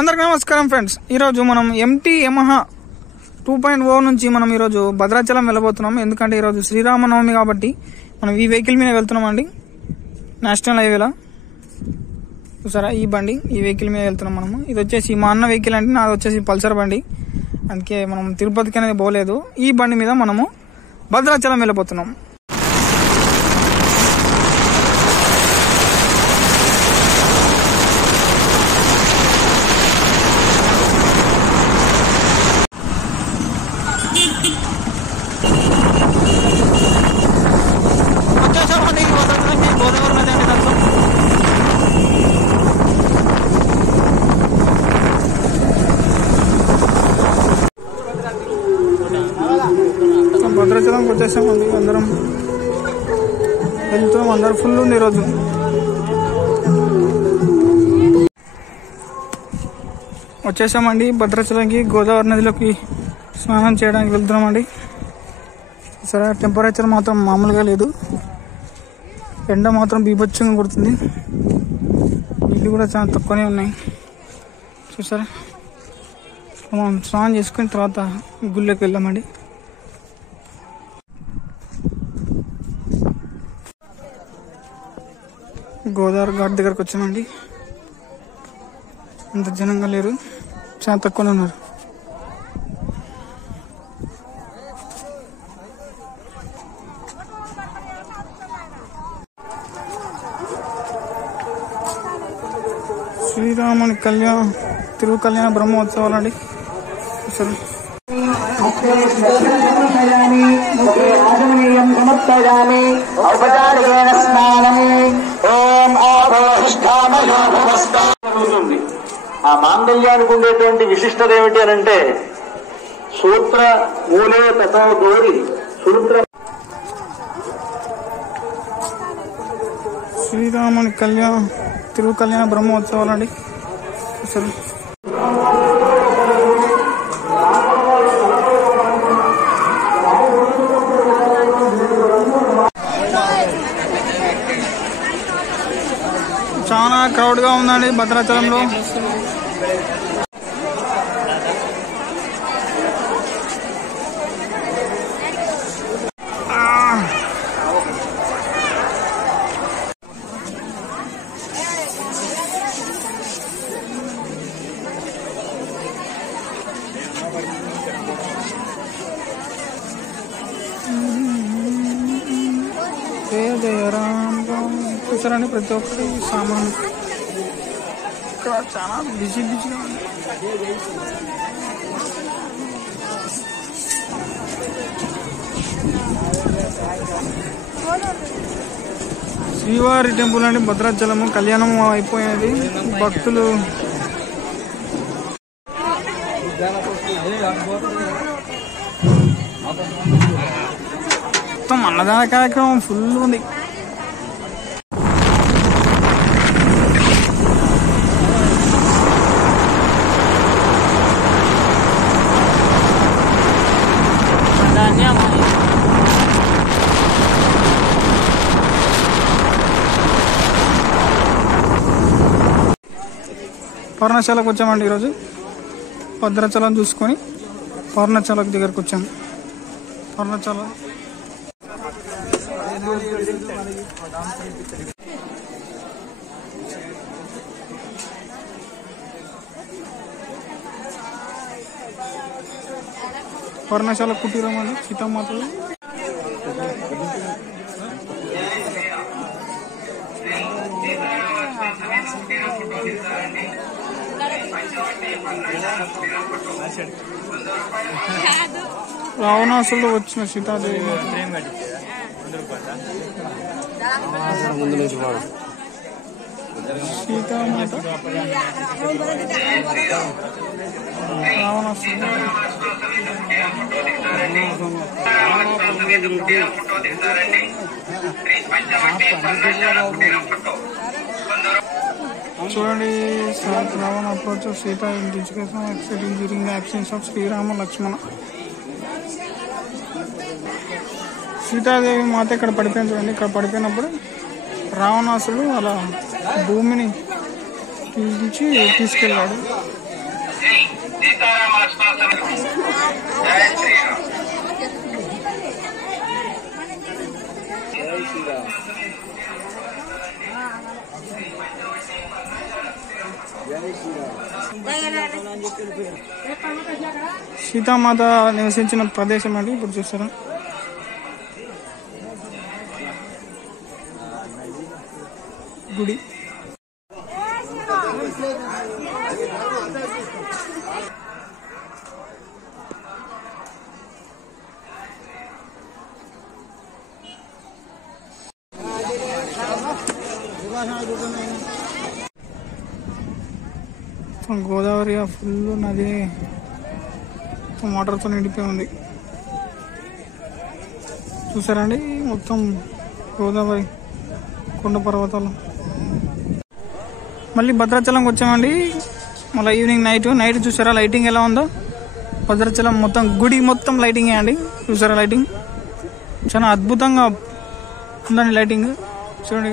అందరికీ నమస్కారం ఫ్రెండ్స్. ఈరోజు మనం MT Yamaha 2.0 నుంచి మనం ఈరోజు భద్రాచలం వెళ్ళబోతున్నాం. ఎందుకంటే ఈరోజు శ్రీరామనవమి కాబట్టి మనం ఈ వెహికల్ మీద వెళ్తున్నామండి. నేషనల్ హైవేలో చూసారా ఈ బండి, ఈ వెహికల్ మీద వెళ్తున్నాం మనము. ఇది వచ్చేసి మా అన్న వెహికల్ అండి, నాది వచ్చేసి పల్సర్ బండి. అందుకే మనం తిరుపతికి అనేది పోలేదు. ఈ బండి మీద మనము భద్రాచలం వెళ్ళబోతున్నాం. భద్రాచలంకి వచ్చేసామండి, అందరం వెళ్తున్నాం. అందరు ఫుల్ ఉంది ఈరోజు. వచ్చేసామండి భద్రాచలంకి. గోదావరి నదిలోకి స్నానం చేయడానికి వెళ్తున్నామండి. సరే, టెంపరేచర్ మాత్రం మామూలుగా లేదు, ఎండ మాత్రం బీభత్సంగా కొడుతుంది. నీళ్ళు కూడా చాలా తక్కువనే ఉన్నాయి చూసారా. మనం స్నానం చేసుకుని తర్వాత గుళ్ళోకి వెళ్దామండి. గోదావరి ఘాట్ దగ్గరకు వచ్చామండి. అంత జనంగా లేరు, చాలా తక్కువనే ఉన్నారు. శ్రీరాముని తిరుగు కళ్యాణ బ్రహ్మోత్సవాలు అండి. సరే, ఆ మాంగళ్యానికి ఉండేటువంటి విశిష్టత ఏమిటి అని అంటే సూత్ర మూలే తథో గౌరి సూత్ర. శ్రీరాముని తిరుగు కళ్యాణ బ్రహ్మోత్సవాలు అండి. సరే, చాలా క్రౌడ్ గా ఉందండి భద్రాచలంలో. చూసారండి ప్రతి ఒక్కరి సామాన్ ఇక్కడ చాలా బిజీగా ఉంది. శ్రీవారి టెంపుల్ అండి భద్రాచలము. కళ్యాణం అయిపోయేది, భక్తులు మొత్తం అన్నదాన కార్యక్రమం ఫుల్ ఉంది. పర్ణశాలకు వచ్చామండి ఈరోజు. భద్రాచలం చూసుకొని పర్ణశాలకు దగ్గరకు వచ్చాము. పర్ణశాల పర్ణశాల కుటీరం అండి, సీతమ్మతో. రావణాసురుడు వచ్చిన సీతాదేవి సీతామాత. రావణాసురుడు చూడండి. Ravana approach Sita education exciting during the absence of Srirama Lakshmana. Sitadevi మాత ఇక్కడ పడిపోయింది చూడండి. ఇక్కడ పడిపోయినప్పుడు రావణాసుడు అలా భూమిని తీసుకెళ్ళాడు. సీతారామ లక్ష్మణ జై శ్రీరామ్. సీతామాత నివసించిన ప్రదేశం అండి ఇప్పుడు చూస్తారా. గుడి గోదావరి ఫుల్ నది వాటర్తో నిండిపోయి ఉంది. చూసారండి మొత్తం గోదావరి కొండ పర్వతాలు. మళ్ళీ భద్రాచలంకి వచ్చామండి. మళ్ళీ ఈవినింగ్ నైట్ చూసారా లైటింగ్ ఎలా ఉందో. భద్రాచలం మొత్తం గుడి మొత్తం లైటింగ్ అండి. చూసారా లైటింగ్ చాలా అద్భుతంగా ఉందండి లైటింగ్ చూడండి.